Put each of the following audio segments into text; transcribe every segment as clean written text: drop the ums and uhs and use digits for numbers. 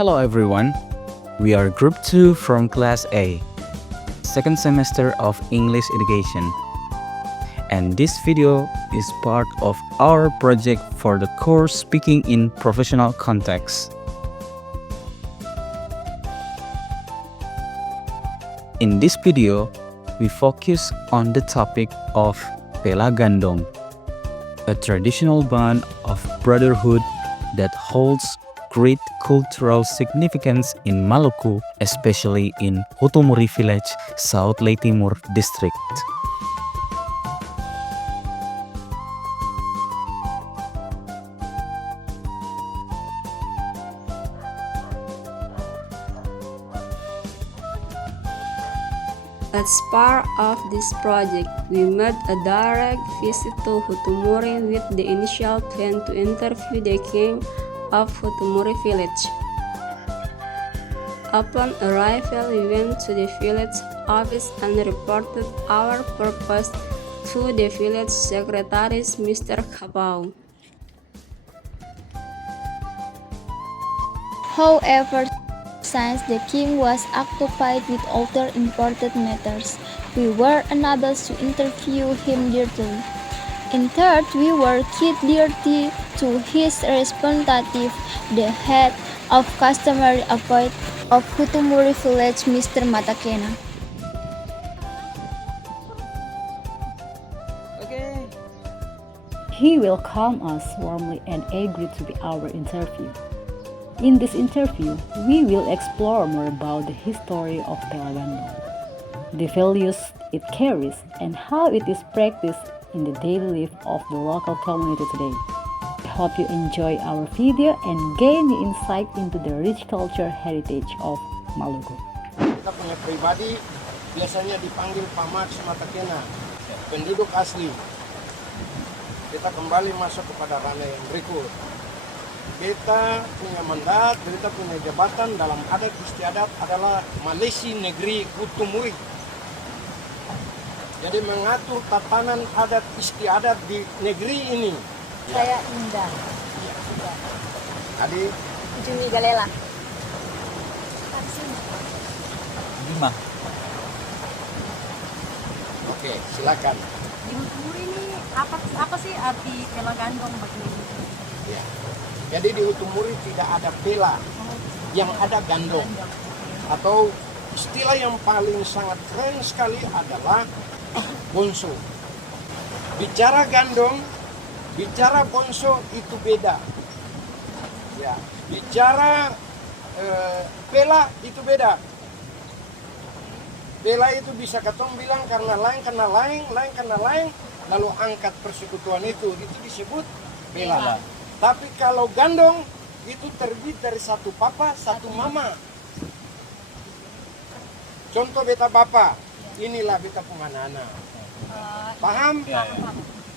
Hello everyone, we are Group 2 from Class A, second semester of English Education. And this video is part of our project for the course Speaking in Professional Context. In this video, we focus on the topic of Pela Gandong, a traditional bond of brotherhood that holds great cultural significance in Maluku, especially in Hutumuri Village, South Leyte Timur District. As part of this project, we made a direct visit to Hutumuri with the initial plan to interview the king of Hutumuri village. Upon arrival, we went to the village office and reported our purpose to the village secretary, Mr. Kapau. However, since the king was occupied with other important matters, we were unable to interview him directly. In third, we were key duty to his representative, the head of customary affairs of Hutumuri village, Mr. Matakena. He welcomed us warmly and agreed to be our interview. In this interview, we will explore more about the history of Pela Gandong, the values it carries, and how it is practiced in the daily life of the local community today. I hope you enjoy our video and gain the insight into the rich culture heritage of Maluku. Kita punya pribadi biasanya dipanggil Pamak Matakena, penduduk asli. Kita kembali masuk kepada ranah yang berikut. Kita punya mandat, kita punya jabatan dalam adat istiadat adalah Malesi Negeri Hutumuri. Jadi mengatur tatanan adat istiadat di negeri ini. Saya Indah. Adik Juni Galela. Bima. Oke, silakan. Di Hutumuri ini apa sih arti Pela Gandong bagi Ya. Jadi di Hutumuri tidak ada pela, yang ada gandong. Atau istilah yang paling sangat keren sekali adalah bonso. Bicara gandong, bicara bonso itu beda. Ya, bicara pela itu beda. Pela itu bisa ketong bilang karena lain, lalu angkat persekutuan itu disebut pela. Tapi kalau gandong itu terbit dari satu papa, satu mama. Contoh beta bapak, inilah beta penganana. Paham? Ya.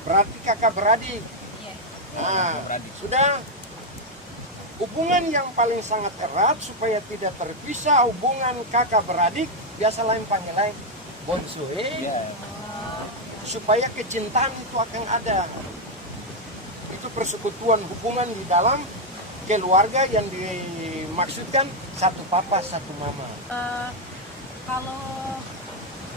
Berarti kakak beradik. Nah, sudah. Hubungan yang paling sangat erat supaya tidak terpisah hubungan kakak beradik, biasa lain panggil lain bonso. Supaya kecintaan itu akan ada. Itu persekutuan hubungan di dalam keluarga yang dimaksudkan satu papa, satu mama. kalau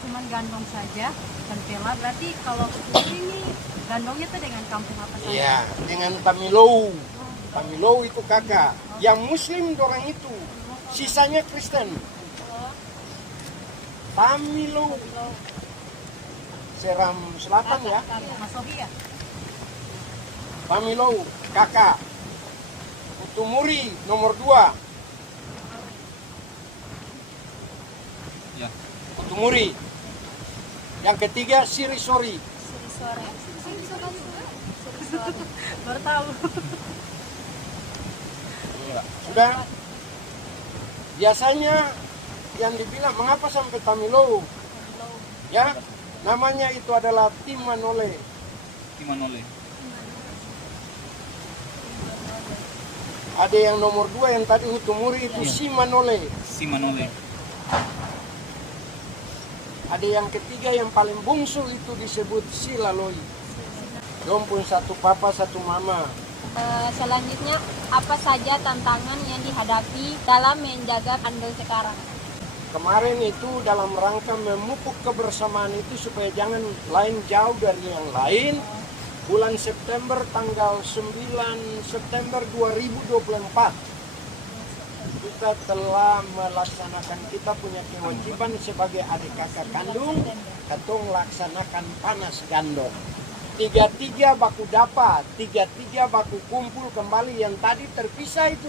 cuman gandong saja dan Pela, berarti kalau Hutumuri ini gandongnya tuh dengan kampung apa saja? Iya, dengan Tamilou. Tamilou itu kakak. Yang muslim dorang itu. Sisanya Kristen. Tamilou. Seram Selatan ya. Masohi ya? Tamilou, kakak. Hutumuri nomor 2. Ya. Hutumuri. Yang ketiga Sirisori. Baru tahu. Sudah. Biasanya yang dibilang mengapa sampai Tamilou? Ya, namanya itu adalah Timanole. Ada yang nomor 2 yang tadi Hutumuri itu Simanole. Ada yang ketiga yang paling bungsu itu disebut Silaloi. Dong pun satu papa satu mama. Selanjutnya, apa saja tantangan yang dihadapi dalam menjaga gandong sekarang? Kemarin itu dalam rangka memupuk kebersamaan itu supaya jangan lain jauh dari yang lain. Bulan September tanggal 9 September 2024 kita telah melaksanakan, kita punya kewajiban sebagai adik kakak kandung, katong laksanakan panas gandong. 3-3 baku dapat, 3-3 baku kumpul kembali yang tadi terpisah itu.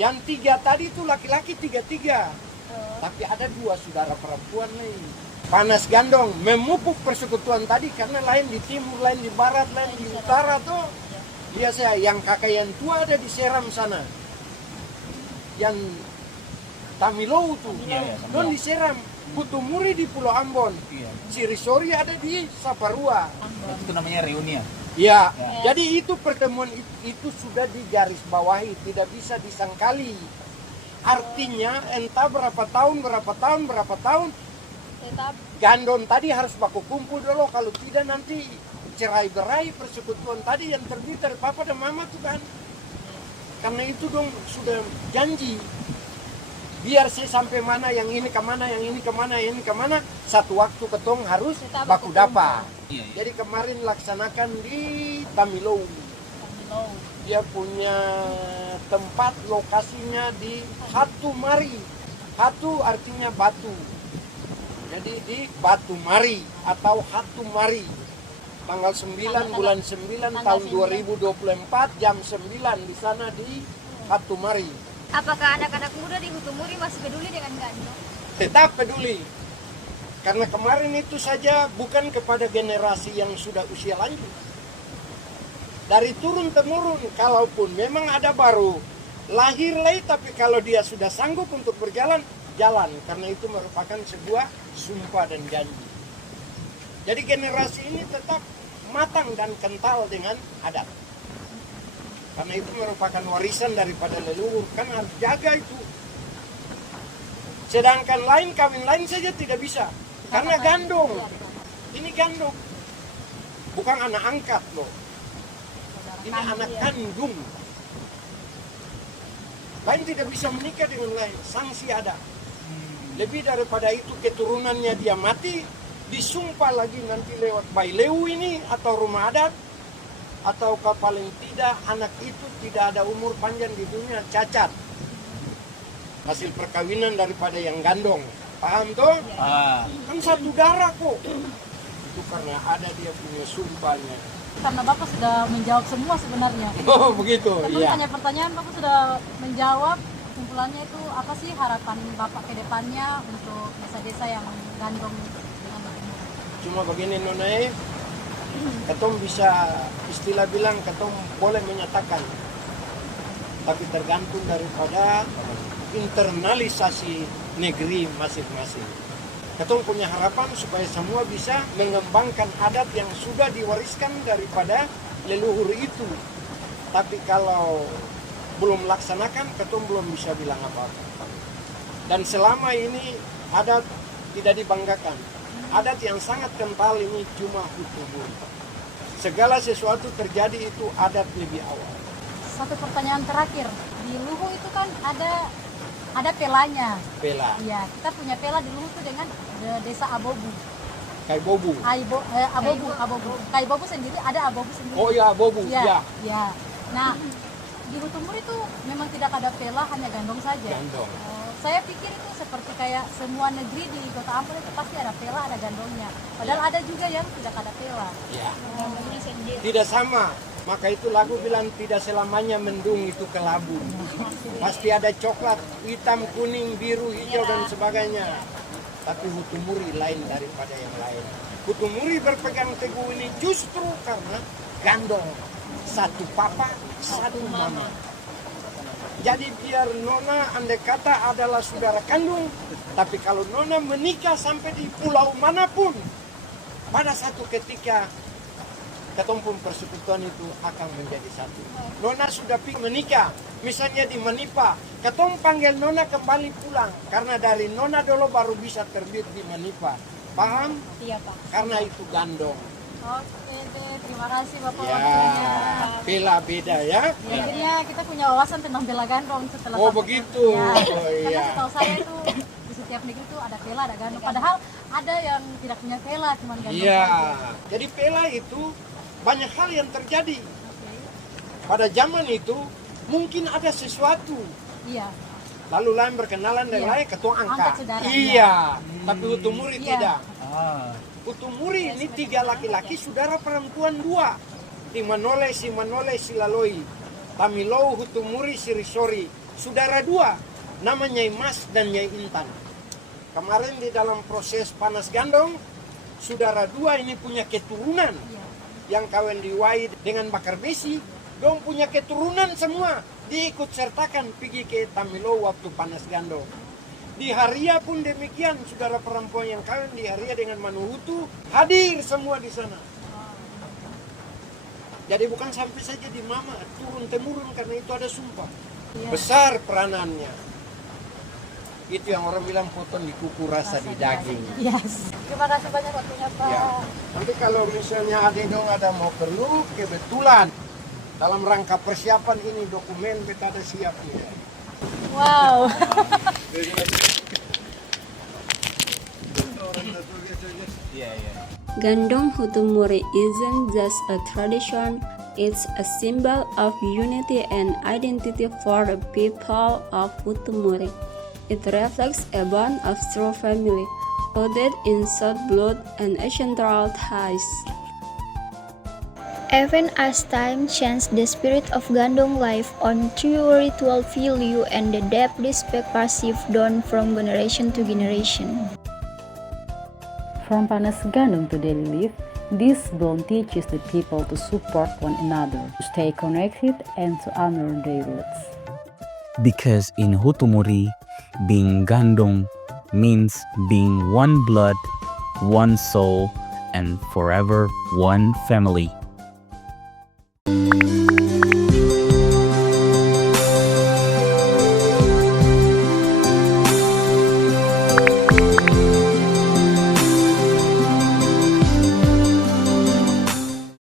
Yang 3 tadi itu laki-laki 3-3. Tapi ada 2 saudara perempuan nih. Panas gandong, memupuk persekutuan tadi karena lain di timur, lain di barat, lain di utara tuh. Biasa yang kakak yang tua ada di Seram sana. Yang Tamilou tuh, don di Seram. Hutumuri di Pulau Ambon, Sirisori ada di Saparua. Itu namanya reuni ya? Ya, jadi itu pertemuan itu sudah digarisbawahi, tidak bisa disangkali. Artinya entah berapa tahun, gandon tadi harus baku kumpul dulu, kalau tidak nanti cerai-berai persekutuan tadi yang terdiri dari papa dan mama tuh kan. Karena itu dong sudah janji. Biar saya sampai mana, yang ini kemana, yang ini kemana, yang ini kemana, satu waktu ketong harus baku dapat. Jadi kemarin laksanakan di Tamilou. Dia punya tempat lokasinya di Hatu Mari. Hatu artinya batu. Jadi di Batu Mari atau Hatu Mari. Tanggal 9 bulan 9 tahun 2024 jam 9 di sana di Hatu Mari. Apakah anak-anak muda di Hutumuri masih peduli dengan gandong? Tetap peduli. Karena kemarin itu saja bukan kepada generasi yang sudah usia lanjut. Dari turun-temurun, kalaupun memang ada baru, lahir lagi, tapi kalau dia sudah sanggup untuk berjalan, jalan. Karena itu merupakan sebuah sumpah dan janji. Jadi generasi ini tetap matang dan kental dengan adat. Karena itu merupakan warisan daripada leluhur, kan harus jaga itu. Sedangkan lain, kawin lain saja tidak bisa. Karena gandong. Ini gandong. Bukan anak angkat loh. Ini anak kandung. Lain tidak bisa menikah dengan lain, sanksi ada. Lebih daripada itu keturunannya dia mati, disumpah lagi nanti lewat baileu ini atau rumah adat. Atau paling tidak anak itu tidak ada umur panjang di dunia, cacat. Hasil perkawinan daripada yang gandong. Paham toh? Kan satu darah kok. Itu karena ada dia punya sumpahnya. Karena Bapak sudah menjawab semua sebenarnya. Oh begitu, iya. Tanya pertanyaan Bapak sudah menjawab. Kesimpulannya itu apa sih harapan Bapak ke depannya untuk desa-desa yang gandong dengan umur? Cuma begini Nona, ketong bisa istilah bilang ketong boleh menyatakan, tapi tergantung daripada internalisasi negeri masing-masing. Ketong punya harapan supaya semua bisa mengembangkan adat yang sudah diwariskan daripada leluhur itu. Tapi kalau belum laksanakan, ketong belum bisa bilang apa-apa. Dan selama ini adat tidak dibanggakan. Adat yang sangat kental ini cuma Hutumuri. Segala sesuatu terjadi itu adat lebih awal. Satu pertanyaan terakhir, di Luhu itu kan ada pelanya. Pela. Iya, kita punya pela di Luhu itu dengan desa Abobu. Kaibobu. Abobu. Kaibobu sendiri ada Abobu sendiri. Oh ya, Abobu. Iya. Ya. Nah, di Hutumuri itu memang tidak ada pela, hanya gandong saja. Gandong. Saya pikir itu seperti kayak semua negeri di Kota Ambon itu pasti ada pela, ada gandongnya. Padahal ada juga yang tidak ada pela. Ya. Gandongnya sendiri. Tidak sama. Maka itu lagu bilang tidak selamanya mendung itu kelabu. Pasti ada coklat, hitam, kuning, biru, hijau dan sebagainya. Tapi Hutumuri lain daripada yang lain. Hutumuri berpegang teguh ini justru karena gandong. Satu papa, satu mama. Jadi biar Nona andai kata adalah saudara kandung, tapi kalau Nona menikah sampai di pulau manapun, pada satu ketika ketumpun persekutuan itu akan menjadi satu. Nona sudah menikah, misalnya di Manipa, ketum panggil Nona kembali pulang, karena dari Nona dulu baru bisa terbit di Manipa. Paham? Iya Pak. Karena itu gandong. Oke deh, terima kasih Bapak Ya, waktunya. Pela beda ya. Ya, jadinya kita punya wawasan tentang Pela Gandong setelah Oh, sampai- begitu. Ya, Oh, karena iya. setahu saya itu di setiap negeri itu ada Pela, ada Gandong. Padahal ada yang tidak punya Pela, cuma Gandong Iya. saja. Jadi Pela itu banyak hal yang terjadi. Oke. Pada zaman itu mungkin ada sesuatu. Iya. Lalu lain berkenalan dan Iya. lain ketua angka. Angkat saudara, Iya. Tapi Hutumuri Iya. tidak. Hutumuri ini 3 laki-laki, saudara perempuan 2. Timanole, Simanole, Silaloi. Tamilou, Hutumuri, Sirisori. Saudara 2. Nama Nyai Mas dan Nyai Intan. Kemarin di dalam proses panas gandong, saudara 2 ini punya keturunan. Iya. Yang kawin di Wai dengan bakar besi, dong punya keturunan semua. Diikut sertakan pergi ke Tamilo waktu panas gandong. Di Haria pun demikian, saudara perempuan yang kawin di Haria dengan Manuhutu hadir semua di sana. Jadi bukan sampai saja di mama, turun temurun karena itu ada sumpah. Besar peranannya. Itu yang orang bilang potong di kuku rasa di daging. Yes. Terima kasih banyak waktunya Pak. Ya. Nanti kalau misalnya ada dong ada mau perlu kebetulan dalam rangka persiapan ini dokumen kita ada siap ya. Wow. Gandong Hutumuri isn't just a tradition, it's a symbol of unity and identity for the people of Hutumuri. It reflects a bond of true family, rooted in short blood and ancestral ties. Even as time changed, the spirit of Gandong life on through ritual value and the deep respect passed down from generation to generation. From Panas Gandong to daily life, this bond teaches the people to support one another, to stay connected, and to honor their roots. Because in Hutumuri, being Gandong means being one blood, one soul, and forever one family.